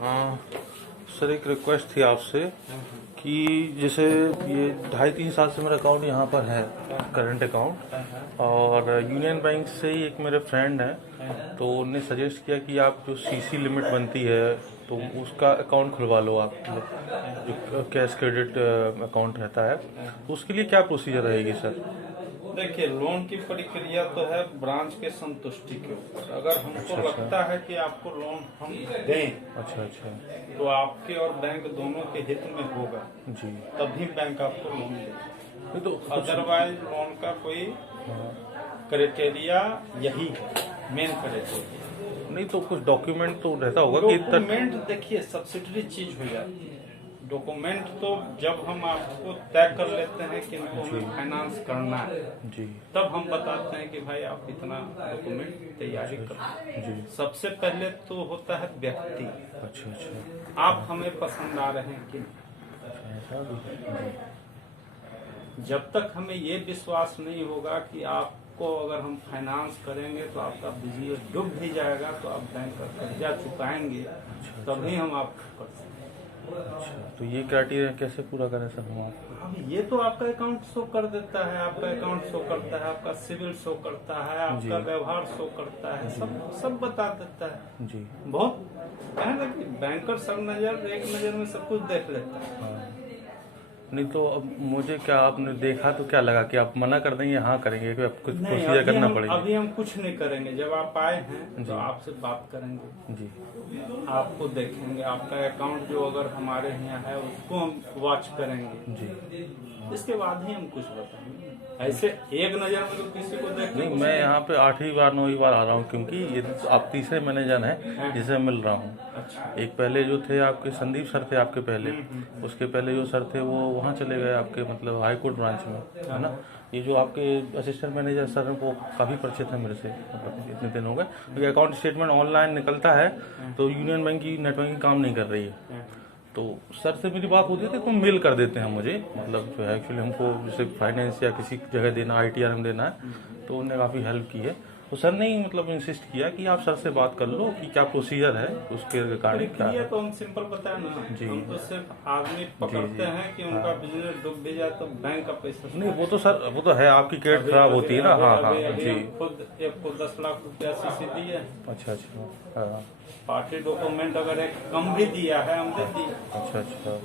हाँ सर, एक रिक्वेस्ट थी आपसे कि जैसे ये 2.5-3 साल से मेरा अकाउंट यहाँ पर है, करंट अकाउंट, और यूनियन बैंक से ही एक मेरे फ्रेंड हैं, तो उन्होंने सजेस्ट किया कि आप जो सीसी लिमिट बनती है तो उसका अकाउंट खुलवा लो आप, जो कैश क्रेडिट अकाउंट रहता है, तो उसके लिए क्या प्रोसीजर रहेगी सर? देखिए, लोन की प्रक्रिया तो है ब्रांच के संतुष्टि के ऊपर। अगर हमको लगता है कि आपको लोन हम दें, अच्छा, तो आपके और बैंक दोनों के हित में होगा जी, तभी बैंक आपको लोन देगा। तो अदरवाइज लोन का कोई क्राइटेरिया यही है, मेन क्राइटेरिया। नहीं तो कुछ डॉक्यूमेंट तो रहता होगा कि डॉक्यूमेंट देखिए सब्सिडरी चीज हो जाती है। डॉक्यूमेंट तो जब हम आपको तय कर लेते हैं कि इनको हमें फाइनेंस करना है जी तब हम बताते हैं कि भाई आप इतना डॉक्यूमेंट तैयारी करो। जी, सबसे पहले तो होता है व्यक्ति, अच्छा, आप हमें पसंद आ रहे हैं कि ऐसा भी, जब तक हमें ये विश्वास नहीं होगा कि आपको अगर हम फाइनेंस करेंगे तो आपका बिजनेस डूब भी जाएगा तो आप बैंक का कर्जा चुकाएंगे, तभी हम आपको कर सकते हैं। अच्छा, तो ये क्राइटेरिया कैसे पूरा करें सर हम? अब ये तो आपका अकाउंट शो कर देता है, आपका अकाउंट शो करता है, आपका सिविल शो करता है, आपका व्यवहार शो करता है, सब बता देता है जी, बहुत कहना कि बैंकर सब नजर एक नजर में सब कुछ देख लेता है। हाँ। नहीं तो अब मुझे क्या, आपने देखा तो क्या लगा कि आप मना कर देंगे, हाँ करेंगे, कि आप कुछ प्रोसीजर करना पड़ेगा? अभी हम कुछ नहीं करेंगे। जब आप आए हैं तो आपसे बात करेंगे जी, आपको देखेंगे, आपका अकाउंट जो अगर हमारे यहाँ है उसको हम वॉच करेंगे जी। इसके बाद ही हम कुछ बताएंगे। ऐसे एक नजर में तो किसी को देख नहीं, मैं यहाँ पे 8वीं बार 9वीं बार आ रहा हूँ, क्योंकि ये आप तीसरे मैनेजर हैं जिसे मिल रहा हूँ। अच्छा, एक पहले जो थे आपके संदीप सर थे आपके पहले, उसके पहले जो सर थे वो वहाँ चले गए आपके, मतलब हाई कोर्ट ब्रांच में, है ना। ये जो आपके असिस्टेंट मैनेजर सर हैं वो काफ़ी परिचित हैं मेरे से, मतलब इतने दिन हो गए, क्योंकि अकाउंट स्टेटमेंट ऑनलाइन निकलता है तो यूनियन बैंक की नेट बैंकिंग काम नहीं कर रही है। तो सर से मेरी बात होती थी तो मेल कर देते हैं मुझे, मतलब जो है एक्चुअली हमको जैसे फाइनेंस या किसी जगह देना, ITRM देना है, तो उन्होंने काफ़ी हेल्प की है। तो सर ने ही मतलब इंसिस्ट किया कि आप सर से बात कर लो कि क्या प्रोसीजर है उसके रिगार्डिंग क्या है। तो हम सिंपल बताए ना जी, हम तो सिर्फ आदमी पकड़ते हैं कि उनका बिजनेस डूब भी जाए तो बैंक का पैसा नहीं, वो तो सर वो तो है, आपकी क्रेडिट खराब होती है ना। हाँ हाँ जी, खुद 10 लाख रुपया सीसी दिए। अच्छा अच्छा, हाँ, पार्टी डॉक्यूमेंट अगर एक कम भी दिया है हम दे दिए, अच्छा अच्छा,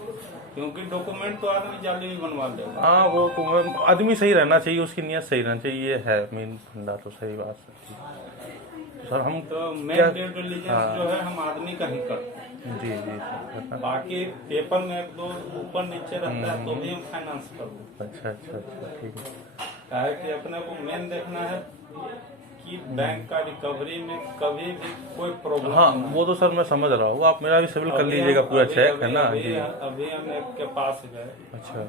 क्योंकि डॉक्यूमेंट तो आदमी जाली भी बनवा देगा। हाँ वो तो आदमी सही रहना चाहिए, उसकी नीयत सही रहना चाहिए, ये है मेन फंडा, तो सही बात है सर। हम तो मेन ड्यू डिलीजेंस जो है हम आदमी का ही करते हैं। जी जी, बाकी पेपर में एक दो ऊपर नीचे रहता है तो भी हम फाइनेंस करते हैं। अच्छा अच्छा अच्छा, ठीक है। क्या है कि अपने को मेन देखना है कि बैंक का रिकवरी में कभी भी कोई प्रॉब्लम। हाँ वो तो सर मैं समझ रहा हूँ, आप मेरा भी सिविल कर लीजिएगा पूरा चेक, है ना जी। अभी हम एक के पास गए, अच्छा,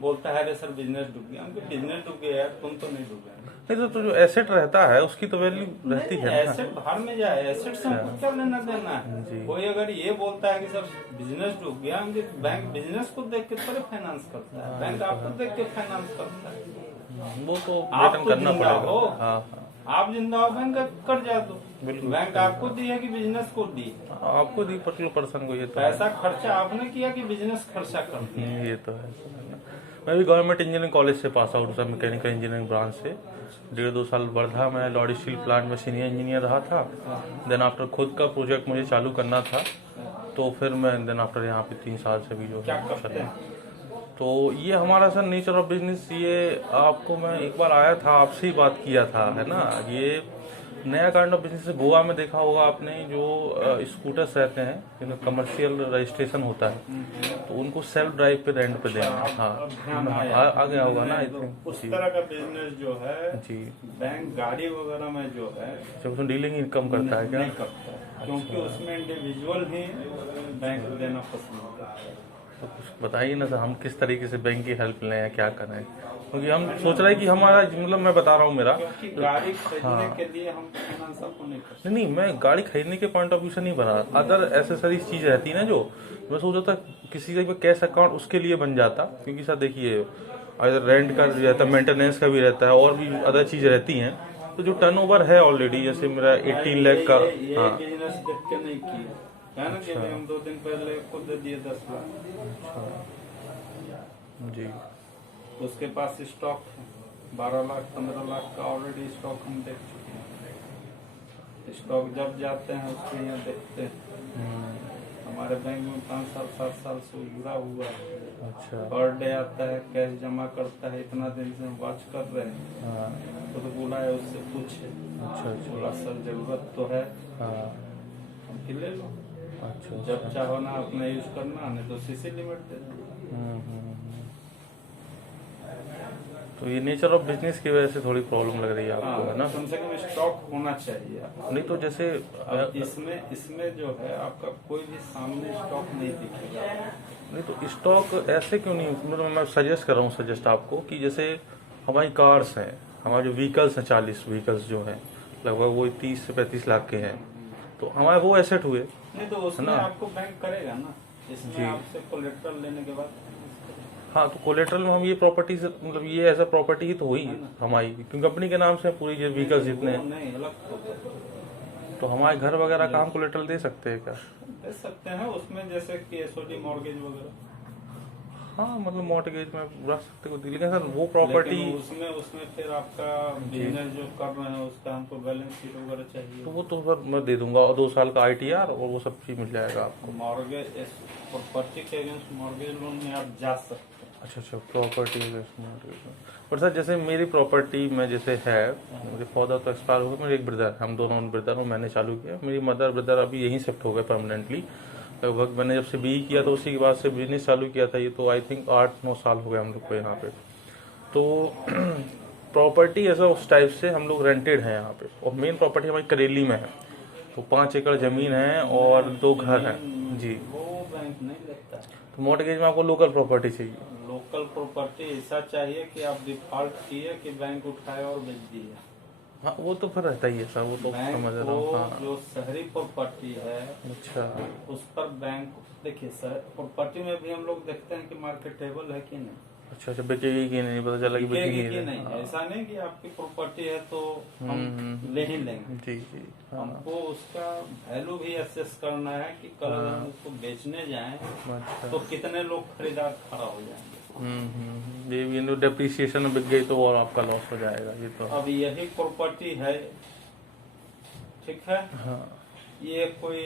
बोलता है अरे सर बिजनेस डूब गया। हमको बिजनेस डूब गया है, तुम तो नहीं डूबे। नहीं तो जो एसेट रहता है उसकी तो वैल्यू रहती है ना। एसेट बाहर में जाए, एसेट से हमको क्या लेना देना है। कोई अगर ये बोलता है कि सर बिजनेस डूब गया, हम बैंक बिजनेस को देख के थोड़े फाइनेंस करता है, बैंक आपको देख के फाइनेंस करता है। वो तो आप तो करना जिंदा पड़ेगा। हो, हाँ, आप जिंदा हो, बैंक कर जा दो। बैंक आपको दी है कि बिजनेस को दी? आपको दी पर्टिकुलर पर्सन को, ये तो पैसा खर्चा आपने किया कि बिजनेस खर्चा कर दिया? ये तो है। मैं भी गवर्नमेंट इंजीनियरिंग कॉलेज से पास आउट था, मैकेनिकल इंजीनियरिंग ब्रांच से। 1.5-2 साल वर्धा में लॉर्ड स्टील प्लांट में सीनियर इंजीनियर रहा था। देन आफ्टर खुद का प्रोजेक्ट मुझे चालू करना था, तो फिर मैं देन आफ्टर यहाँ पे 3 साल से भी जो क्या है करते हैं? तो ये हमारा सर नेचर ऑफ बिजनेस, ये आपको मैं एक बार आया था, आपसे ही बात किया था, है ना। ये नया काइंड ऑफ बिजनेस गोवा में देखा होगा आपने, जो स्कूटर्स रहते हैं जिनका कमर्शियल रजिस्ट्रेशन होता है, तो उनको सेल्फ ड्राइव पे रेंट पे देना। हाँ आ गया होगा ना, आई थिंक उस तरह का बिजनेस जो है जी। बैंक गाड़ी वगैरह में जो है जब उसमें डीलिंग इनकम करता है क्या? नहीं करता है, क्योंकि उसमें इंडिविजुअल ही बैंक देना पसंद करता है। तो कुछ बताइए ना सर, हम किस तरीके से बैंक की हेल्प लें या क्या करें, क्योंकि हम सोच रहे हैं कि हमारा, मतलब मैं बता रहा हूँ मेरा, क्योंकि गाड़ी खरीदने के लिए हम फाइनेंस आपको नहीं कर सकते। नहीं मैं गाड़ी खरीदने के पॉइंट ऑफ व्यू से नहीं बना, अदर एसेसरीज चीज रहती है ना, जो मैं सोचा था किसी का कैश अकाउंट उसके लिए बन जाता, क्योंकि सर देखिए अगर रेंट का रहता है, मेंटेनेंस का भी रहता है, और भी अदर चीज रहती हैं, तो जो टर्नओवर है ऑलरेडी, जैसे मेरा 18 लाख का। ये बिजनेस देख के नहीं किया, है ना कि अच्छा। अभी हम 2 दिन पहले खुद दे दिए 10 लाख। जी। उसके पास स्टॉक है 12 लाख 15 लाख का ऑलरेडी स्टॉक हम देख चुके हैं। स्टॉक जब जाते हैं उसके यहाँ देखते हैं। हमारे बैंक में 5 साल 7 साल से जुड़ा हुआ है। अच्छा। पर डे आता है, कैश जमा करता है, इतना दिन से हम वॉच कर रहे हैं। हाँ। तो बोला है उससे पूछे। अच्छा अच्छा। बोला सर जरूरत तो है, हाँ। हम फिर ले लो, अच्छा जब अच्छा। चाहो ना अपना यूज करना, नहीं तो सीसी लिमिट दे दो। हम्म। तो ये नेचर ऑफ बिजनेस की वजह से थोड़ी प्रॉब्लम लग रही है आपको, है ना? कम से कम स्टॉक होना चाहिए। नहीं तो जैसे अब इसमें जो है आपका कोई भी सामने स्टॉक नहीं दिखेगा। नहीं तो स्टॉक ऐसे क्यों नहीं, मतलब मैं सजेस्ट कर रहा हूँ सजेस्ट आपको कि जैसे हमारी कार्स हैं, हमारे जो व्हीकल्स हैं 40 व्हीकल्स जो हैं लगभग वो 30 से 35 लाख के हैं, तो हमारे वो एसेट हुए। नहीं तो उसमें आपको बैंक करेगा ना, इसमें आपसे कोलेट्रल लेने के बाद। हाँ तो कोलेट्रल में हम ये प्रॉपर्टीज, मतलब ये ऐसा प्रॉपर्टी ही तो हुई हमारी, क्योंकि कंपनी के नाम से पूरी जो व्हीकल्स जितने हैं, नहीं अलग तो हमारे घर वगैरह का हम कोलेट्रल दे सकते हैं क्या? दे सकते हैं उसमें, जैसे कि एसओडी मॉर्गेज वगैरह। हाँ मतलब मॉर्गेज में रख सकते हो, लेकिन सर वो प्रॉपर्टी उसमें फिर आपका बिजनेस जो कर रहे हैं उसका हमको बैलेंस शीट वगैरह चाहिए। तो वो तो सर मैं दे दूंगा, और 2 साल का ITR और वो सब चीज मिल जाएगा आपको। मॉर्गेज प्रॉपर्टी के अगेंस्ट मॉर्गेज लोन में आप जा सकते हैं। अच्छा अच्छा, प्रॉपर्टी पर सर जैसे मेरी प्रॉपर्टी में जैसे है, मेरे फादर तो एक्सपायर हो गए, मेरे एक ब्रदर, हम दोनों ब्रदर हूँ, मैंने चालू किया, मेरी मदर ब्रदर अभी यहीं शिफ्ट हो गए परमानेंटली। लगभग मैंने जब से BE किया तो उसी के बाद से बिजनेस चालू किया था, ये तो आई थिंक 8-9 साल हो गए हम लोग को यहाँ पे। तो प्रॉपर्टी ऐसा उस टाइप से हम लोग रेंटेड हैं यहाँ पे, और मेन प्रॉपर्टी हमारी करेली में है, तो 5 एकड़ जमीन है और 2 घर हैं जी। वो बैंक नहीं लेता। तो मॉर्गेज में आपको लोकल प्रॉपर्टी चाहिए। लोकल प्रॉपर्टी ऐसा चाहिए कि आप डिफॉल्ट किए कि बैंक उठाए और बेच दिया। हाँ वो तो फिर रहता ही है सर, वो तो समझ रहा हूँ। हाँ। जो शहरी प्रॉपर्टी है अच्छा। उस पर बैंक, देखिए सर प्रॉपर्टी में भी हम लोग देखते हैं कि मार्केटेबल है कि नहीं। अच्छा अच्छा, बिकेगी कि नहीं, पता चला कि बिकेगी बिकेगी कि नहीं, ऐसा नहीं कि आपकी प्रॉपर्टी है तो हम ले ही लेंगे। जी जी। हाँ। हमको उसका वैल्यू भी असेस करना है कि कल अगर हम उसको बेचने जाएं अच्छा। तो कितने लोग खरीदार खड़ा हो जाएंगे। ये भी डेप्रिसिएशन में बिक गई तो और आपका लॉस हो जाएगा, ये तो। अब यही प्रॉपर्टी है, ठीक है। हाँ। ये कोई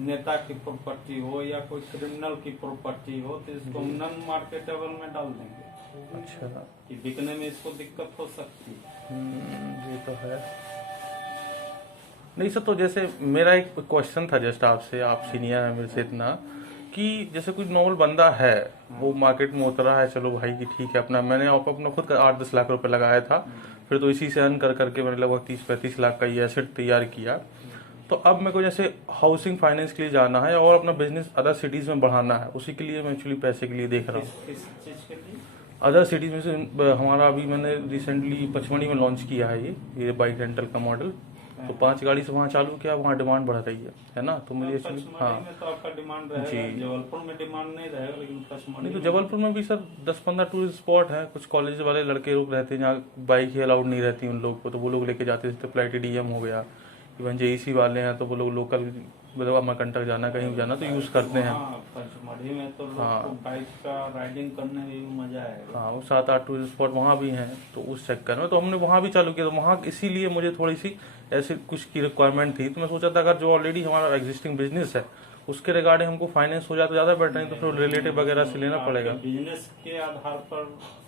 नेता की प्रॉपर्टी हो या कोई क्रिमिनल की प्रॉपर्टी हो तो इसको नॉन मार्केटेबल में डाल देंगे। अच्छा। कि बिकने में इसको दिक्कत हो सकती है। ये तो है। नहीं सर, तो जैसे मेरा एक क्वेश्चन था जस्ट आपसे, आप सीनियर है मेरे से इतना, कि जैसे कोई नॉर्मल बंदा है वो मार्केट में उतरा है, चलो भाई कि ठीक है, अपना मैंने अपना खुद का 8-10 लाख रुपए लगाया था, फिर तो इसी से अर्न कर करके मैंने लगभग 30-35 लाख का ये एसेट तैयार किया। तो अब मेरे को जैसे हाउसिंग फाइनेंस के लिए जाना है और अपना बिजनेस अदर सिटीज में बढ़ाना है, उसी के लिए मैं एक्चुअली पैसे के लिए देख रहा हूँ। किस चीज के लिए? अदर सिटीज में से हमारा अभी मैंने रिसेंटली पचमढ़ी में लॉन्च किया है ये बाइक रेंटल का मॉडल, तो 5 गाड़ी से वहाँ चालू किया, वहाँ डिमांड बढ़ रही है ना, तो मुझे एक्चुअली पचमढ़ी में तो आपका डिमांड रहेगा, जबलपुर में डिमांड नहीं रहेगा, लेकिन पचमढ़ी नहीं तो जबलपुर में भी सर 10-15 टूरिस्ट स्पॉट है, कुछ कॉलेज वाले लड़के लोग रहते हैं जहाँ बाइक ही अलाउड नहीं रहती उन लोग को, तो वो लोग लेके जाते हैं, प्लेटिनियम हो गया, इवन JEC वाले हैं तो वो लोग लोकल मतलब अमरकंटक जाना कहीं जाना तो यूज करते हैं। पचमढ़ी में तो लोग को बाइक का राइडिंग करने में भी मजा आएगा। हाँ वो 7-8 टूरिस्ट स्पॉट वहाँ भी हैं, तो उस चक्कर में तो हमने वहाँ भी चालू किया, तो वहाँ इसीलिए मुझे थोड़ी सी ऐसे कुछ की रिक्वायरमेंट थी, तो मैं सोचा था अगर जो ऑलरेडी हमारा एग्जिस्टिंग बिजनेस है उसके रिगार्डिंग हमको फाइनेंस हो जाए तो ज्यादा बेटर, नहीं तो फिर रिलेटिव वगैरह से लेना पड़ेगा। बिजनेस के आधार पर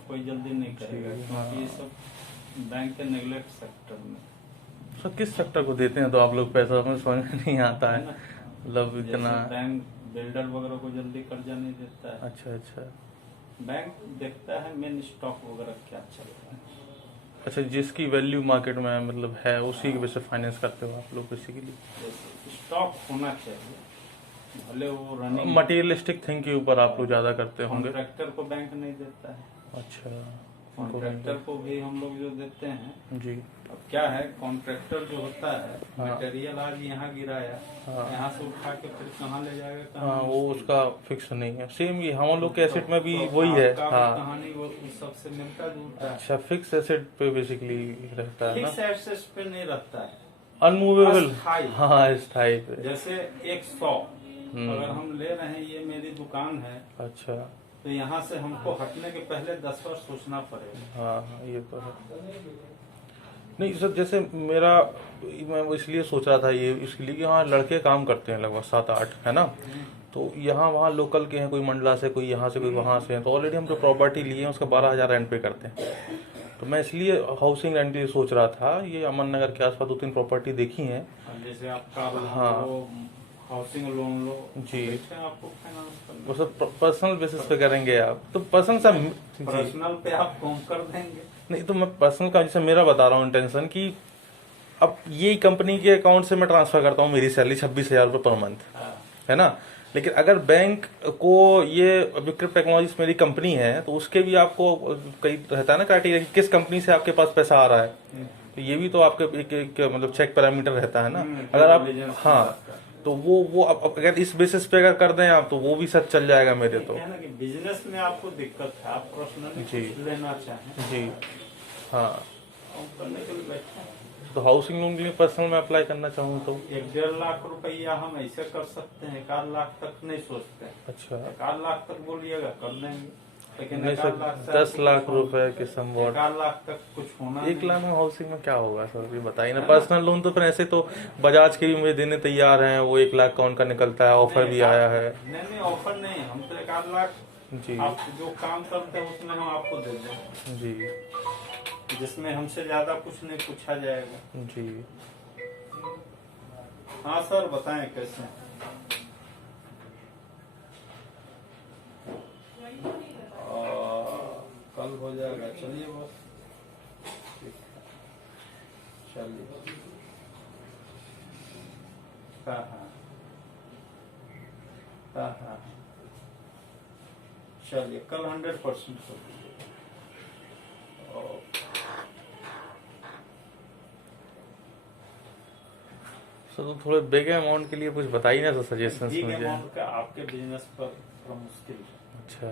कोई जल्दी नहीं करेगा, क्योंकि ये सब बैंक के नेग्लेक्ट सेक्टर में। सर किस सेक्टर को देते हैं तो आप लोग पैसा, हमें समझ में नहीं आता है, मतलब इतना। बैंक बिल्डर वगैरह को जल्दी कर्जा नहीं देता है। अच्छा अच्छा। बैंक देखता है मेन स्टॉक वगैरह क्या चल रहा है। अच्छा, जिसकी वैल्यू मार्केट में मतलब है उसी की वजह से फाइनेंस करते हो आप लोग बेसिकली। स्टॉक होना चाहिए, भले वो रनिंग मटेरियलिस्टिक थिंग के ऊपर आप लोग ज्यादा करते होंगे। कॉन्ट्रैक्टर को बैंक नहीं देता है। अच्छा, कॉन्ट्रैक्टर को भी हम लोग जो देते हैं जी। अब क्या है, कॉन्ट्रैक्टर जो होता है मटेरियल आज यहाँ गिराया, यहाँ से उठा के फिर कहाँ ले जाएगा, हाँ वो उसका फिक्स नहीं है। सेम ये हम लोग के एसेट में भी वही है। हाँ कहानी वो उस सबसे मिलता जुलता है। अच्छा, फिक्स एसेट पे बेसिकली रहता है ना। फिक्स एसेट पे नहीं रहता है, अनमूवेबल, अस्थाई। हाँ स्थायी पे। जैसे 100 अगर हम ले रहे हैं, ये मेरी दुकान है, अच्छा, तो यहाँ से हमको हटने के पहले 10 बार सोचना पड़ेगा। हाँ हाँ ये तो है। नहीं सर, जैसे मेरा, मैं वो इसलिए सोच रहा था ये इसके लिए कि वहाँ लड़के काम करते हैं लगभग 7-8, है ना, तो यहाँ वहाँ लोकल के हैं, कोई मंडला से, कोई यहाँ से, कोई वहाँ से हैं, तो ऑलरेडी हम जो प्रॉपर्टी लिए हैं उसका 12,000 रेंट पे करते हैं। तो मैं इसलिए हाउसिंग रेंट के लिए सोच रहा था, ये अमन नगर के आसपास 2-3 प्रॉपर्टी देखी हैं। जैसे आप कार लोन हाँ। लो, हाउसिंग लोन लो जी। जैसे आपको फाइनेंस करना वो सब पर्सनल बेसिस पे करेंगे आप, तो पर्सनल सा जी। पर्सनल पे आप कम कर देंगे। नहीं तो मैं पर्सनल का जैसे मेरा बता रहा हूँ इंटेंशन कि अब यही कंपनी के अकाउंट से मैं ट्रांसफर करता हूँ, मेरी सैलरी 26,000 रुपये पर मंथ, हाँ। है ना, लेकिन अगर बैंक को ये विक्रम टेक्नोलॉजीज मेरी कंपनी है तो उसके भी आपको कई रहता है ना क्राइटेरिया कि किस कंपनी से आपके पास पैसा आ रहा है, तो ये भी तो आपके एक मतलब चेक पैरामीटर रहता है ना। अगर आप, हाँ, तो वो अब अगर इस बेसिस पे अगर कर दें आप, तो वो भी सच चल जाएगा मेरे तो। है ना कि बिजनेस में आपको दिक्कत है, आप पर्सनली जी। कुछ लेना चाहें जी हाँ, हम करने के लिए बैठे हैं। तो हाउसिंग लोन के लिए पर्सनल में अप्लाई करना चाहूँ तो 1-1.5 लाख रुपया हम ऐसे कर सकते हैं, 1 लाख तक नहीं सोचते हैं। अच्छा, 1 लाख तक बोलिएगा कर देंगे, लेकिन नहीं 1 सर, लाख से 10 आपको लाख कुछ रुपए के समवॉट, 1 लाख तक कुछ होना 1 नहीं। लाख में हाउसिंग में क्या होगा सर, ये बताइए ना। पर्सनल लोन तो फिर ऐसे तो बजाज के भी मुझे देने तैयार हैं, वो 1 लाख का उनका निकलता है, ऑफर भी आया है। नहीं ऑफर नहीं, हम तो 1 लाख जी आप जो काम करते हैं उसमें हम आपको दे दें, जी जिसमें हमसे ज्यादा कुछ नहीं पूछा जाएगा। जी। हाँ सर बताएं कैसे। कल हो जाएगा, चलिए बस, चलिए। हाँ हाँ, चलिए कल 100% कर दीजिए। सर तो थोड़े बिग अमाउंट के लिए कुछ बताइए ना सर, सजेशन बिग मुझे। अमाउंट का आपके बिजनेस पर थोड़ा मुश्किल है। अच्छा,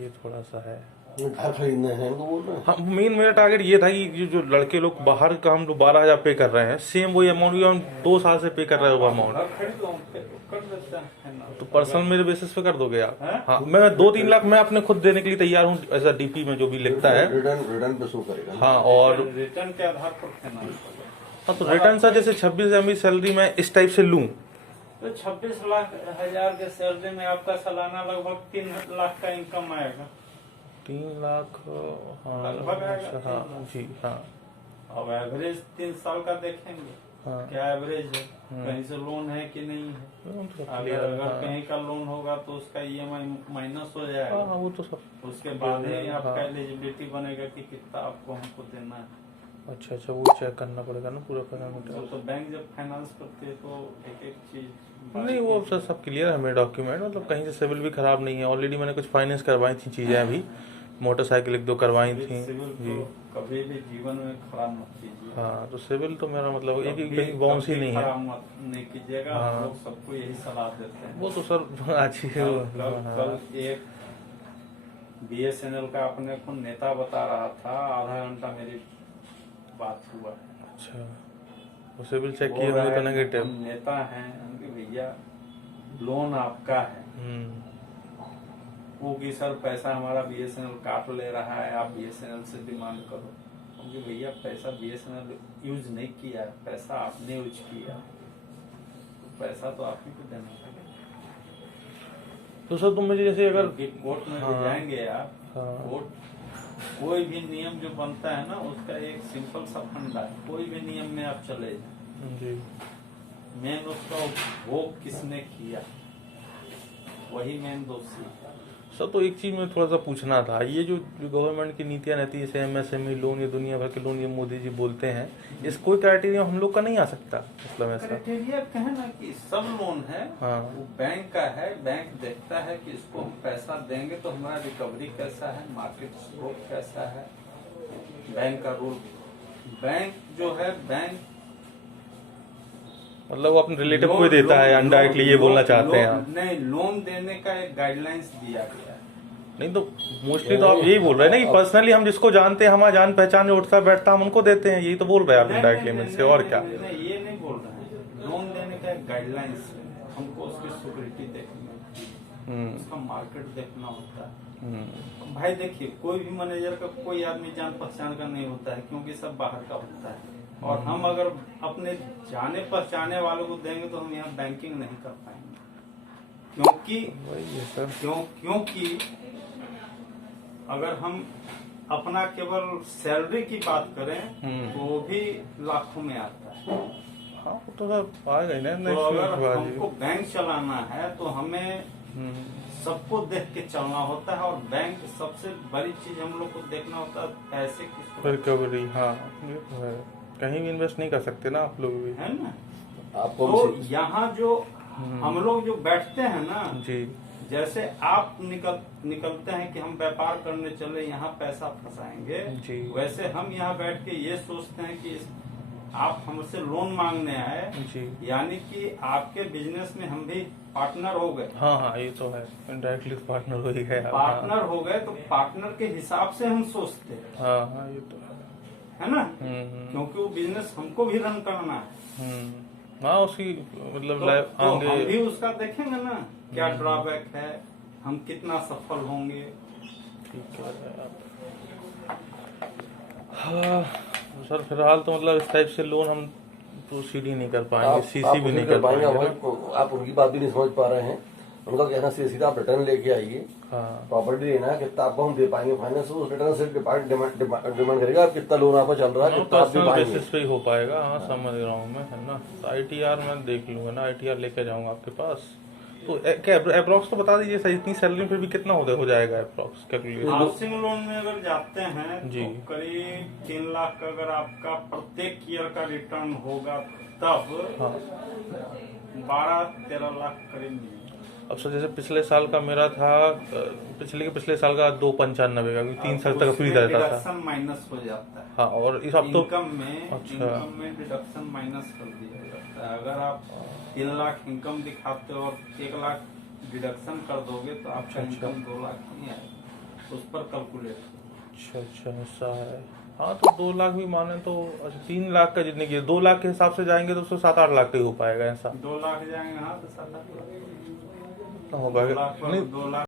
ये थोड़ा सा है। घर खरीदना है तो बोल रहे हैं। हाँ, मेन मेरा टारगेट ये था कि जो लड़के लोग बाहर का हम लोग 12,000 पे कर रहे हैं, सेम वही अमाउंट हम 2 साल से पे कर रहे हैं वो अमाउंट, घर खरीदो हम पे कर देते हैं ना। तो पर्सनल मेरे बेसिस पे कर दोगे आप? हैं? हाँ, मैं 2-3 लाख मैं अपने खुद देने के लिए तैयार हूँ, ऐसा डीपी में जो भी लिखता है। रिटर्न पे शो करेगा। हाँ, और रिटर्न के आधार पर फाइनेंस करो। हाँ, तो रिटर्न सर जैसे 26,000 सैलरी मैं इस टाइप से लूँ, तो 26 लाख हजार के सैलरी में आपका सालाना लगभग 3 लाख का इनकम आएगा। 3 लाख, हाँ लगभग आएगा। अच्छा, हाँ जी हाँ अब एवरेज 3 साल का देखेंगे, हाँ। क्या एवरेज है, कहीं से लोन है कि नहीं है। तो अगर clear है, हाँ। कहीं का लोन होगा तो उसका EMI माइनस हो हाँ जाएगा, हाँ, वो तो सब उसके बाद ही आपका हाँ। एलिजिबिलिटी बनेगा कि कितना आपको हमको देना है। अच्छा अच्छा, वो चेक करना पड़ेगा ना पूरा पैरामीटर। तो बैंक जब फाइनेंस करती है तो एक एक चीज नहीं वो सर सब क्लियर है मेरे डॉक्यूमेंट, मतलब कहीं से सिविल भी खराब नहीं है, ऑलरेडी मैंने कुछ फाइनेंस करवाई थी चीजें, अभी मोटरसाइकिल 1-2 करवाई थी सिविल जी। को कभी भी जीवन में खराब मत कीजिए। हाँ, तो सिविल तो मेरा मतलब एक कभी- कहीं बाउंस ही कभी नहीं है। खराब मत नहीं कीजिएगा, हाँ। हम लोग सबको यही सलाह देते हैं। वो तो सर अच्छी है कल वो, हाँ। कल एक BSNL का अपने को नेता बता रहा था, आधा घंटा मेरी बात हुआ। अच्छा, वो सिविल चेक वो किए होंगे तो है, नेगेटिव। हम नेता हैं, उनके भैया लोन आपका है, वो कि सर पैसा हमारा BSNL काट ले रहा है, आप BSNL से डिमांड करो। क्योंकि भैया पैसा BSNL यूज नहीं किया है, पैसा आपने यूज किया, तो पैसा तो आप ही को देना पड़ेगा। तो सर तुम मुझे जैसे अगर क्योंकि कोर्ट में भी हाँ। जाएंगे आप, हाँ। कोर्ट कोई भी नियम जो बनता है ना उसका एक सिंपल सा फंडा है, कोई भी नियम में आप चले जाए, जी मेन उसका भोग किसने किया वही मेन दोषी है। सर, तो एक चीज में थोड़ा सा पूछना था, ये जो गवर्नमेंट की नीतियां रहती है जैसे MSME लोन, ये दुनिया भर के लोन ये मोदी जी बोलते हैं, इस कोई क्राइटेरिया हम लोग का नहीं आ सकता, मतलब ऐसा? क्राइटेरिया कहे ना कि सब लोन है, हाँ। वो बैंक का है, बैंक देखता है कि इसको हम पैसा देंगे तो हमारा रिकवरी कैसा है, मार्केट स्कोप कैसा है, बैंक का रूल। बैंक जो है बैंक मतलब वो अपने रिलेटिव को ही देता है अनडायरेक्टली, ये बोलना चाहते हैं आप? नहीं, लोन देने का एक गाइडलाइंस दिया गया है। नहीं तो मोस्टली तो आप यही बोल रहे हैं ना कि पर्सनली हम जिसको जानते हैं, हमारा जान पहचान जो उठता बैठता हम उनको देते हैं, यही तो बोल रहे हैं आप इनडायरेक्टली में से, और क्या? नहीं, ये नहीं बोल गाइडलाइंस है, हमको उसकी सिक्योरिटी देखनी होती है, उसका मार्केट देखना होता है। भाई देखिए, कोई भी मैनेजर का कोई आदमी जान पहचान का नहीं होता है, क्योंकि सब बाहर का होता है। और हम अगर अपने जाने पहचाने वालों को देंगे तो हम यहाँ बैंकिंग नहीं कर पाएंगे, क्योंकि अगर हम अपना केवल सैलरी की बात करें तो वो भी लाखों में आता है। हाँ वो तो सब आएगा ही ना। तो अगर हमको बैंक चलाना है तो हमें सबको देख के चलना होता है, और बैंक सबसे बड़ी चीज हम लोग को देखना होता है पैसे की रिकवरी। हाँ ये तो है, कहीं भी इन्वेस्ट नहीं कर सकते ना आप लोग भी, है ना। आपको तो यहाँ जो हम लोग जो बैठते हैं ना जी, जैसे आप निकलते हैं कि हम व्यापार करने चले, यहाँ पैसा फंसाएंगे जी। वैसे हम यहाँ बैठ के ये सोचते हैं कि आप हमसे लोन मांगने आए जी। यानी कि आपके बिजनेस में हम भी पार्टनर हो गए। हाँ हाँ ये तो है, डायरेक्टली पार्टनर हो ही गए। पार्टनर हो गए तो पार्टनर के हिसाब से हम सोचते हैं, हाँ हाँ ये तो है ना। क्योंकि वो बिजनेस हमको भी रन करना है। हाँ उसकी मतलब तो आगे हम भी उसका देखेंगे ना, क्या ड्रॉबैक है, हम कितना सफल होंगे। ठीक है। हाँ सर फिलहाल तो मतलब इस टाइप से लोन हम प्रोसीड ही नहीं कर पाएंगे, सीसी भी नहीं कर पाएंगे। आप उनकी बात भी नहीं समझ पा रहे हैं। उनका कहना सीधा आप रिटर्न लेके आइए, हाँ प्रॉपर्टी लेना है, कितना आपको हम दे पाएंगे फाइनेंस, उस रिटर्न से डिमांड करेगा आप कितना लोन आपको चल रहा है, कितना आप दे पर्सनल पाएंगे। बेसिस पे ही हो पाएगा। हाँ समझ रहा हूँ मैं, है ना। तो ITR मैं देख लूंगा ना, ITR लेके जाऊंगा आपके पास। तो क्या अप्रोक्स तो बता दीजिए सर, इतनी सैलरी फिर भी कितना हो जाएगा अप्रोक्स कैलकुलेशन? हाउसिंग लोन में अगर जाते हैं जी। तो करीब 3 लाख का अगर आपका प्रत्येक ईयर का रिटर्न होगा तब 12-13 लाख करीब मिलेगा। अब सर जैसे पिछले साल का मेरा था, पिछले साल का 295 का, क्योंकि 3 साल तक फ्री रहता था। डिडक्शन माइनस हो जाता है। हाँ और इस अब तो इनकम में अच्छा। डिडक्शन माइनस कर दिया जाता है। अगर आप 3 लाख इनकम दिखाते हो और 1 लाख डिडक्शन कर दोगे तो आपका इनकम 2 लाख नहीं आएगा, उस पर कैलकुलेट। अच्छा ऐसा है। हाँ तो 2 लाख भी माने तो, अच्छा 3 लाख का जितने की 2 लाख के हिसाब से जाएंगे तो उसको 7-8 लाख का ही हो पाएगा ऐसा। 2 लाख जाएंगे, हाँ तो 7 लाख हो पाएगा नहीं। 2 लाख